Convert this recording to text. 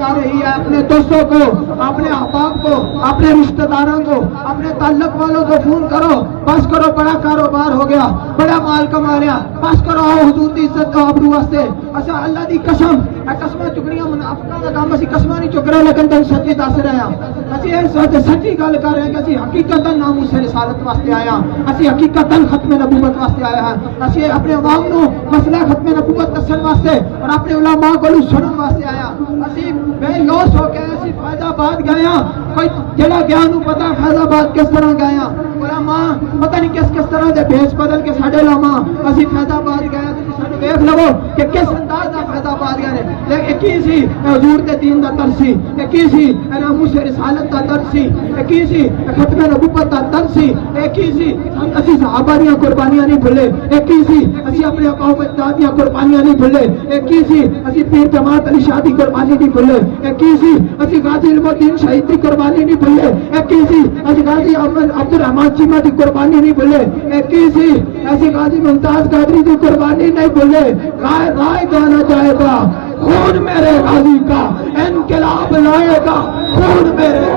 आ रही है, अपने दोस्तों को, अपने अहबाब को, अपने रिश्तेदारों को, अपने ताल्लुक वालों को फोन करो, बस करो, बड़ा कारोबार हो गया, बड़ा माल कमा लिया, बस करो, आओ हुजूर दी इज्जत का आबरू वास्ते। अच्छा अल्लाह दी कसम कसमां चुकनियां मुनाफिकां दा काम असीं कसमां नहीं चुक रहे, लेकिन तुहानूं सच्ची दस रहे हां। असीं इस वक्त सच्ची गल कर रहे हैं कि असीं हकीकतन नामूस रिसालत वास्ते आए हां, असीं हकीकतन खत्म नबूवत वास्ते आए हां, असीं अपने अवाम नूं मसला खत्म नबूवत दस्सण वास्ते और अपने उलमा कोलों सुनन वास्ते आए हां। असीं बेलौस हो के असीं फैजाबाद गए हां, कोई जेड़ा गया नूं पता फैजाबाद किस तरह गए हां, उलमा पता नहीं किस तरह दे भेस बदल के साडे उलमा असीं फैजाबाद गए हां। तुसीं सानूं वेख लवो कि किस अंदाज दा फैजाबाद गए ने, लेकिन की सी हुजूर दे दीन दा दर्द सी, की सी नामूस रिसालत दा दर्द सी, की सी खत्म नबूवत दा दर्द सी, की सी असीं सहाबा दीयां कुर्बानियां नहीं भुल्ले, की सी असीं अपने कौम दीयां कुर्बानियां नहीं भुल्ले, की सी असीं पीर जमात अली शाह दी कुर्बानी नहीं भुल्ले, की सी असीं गाजी इल्मुद्दीन शहीद दी कुर्बानी नहीं भुल्ले, की सी असीं गाजी अब्दुल रहमान चीमा दी कुर्बानी नहीं भुल्ले, की सी असीं गाजी मुमताज कादरी दी कुर्बानी नहीं भुल्ले। राय गाना जाएगा खून मेरे गाजी का, इनकलाब लाएगा खून मेरे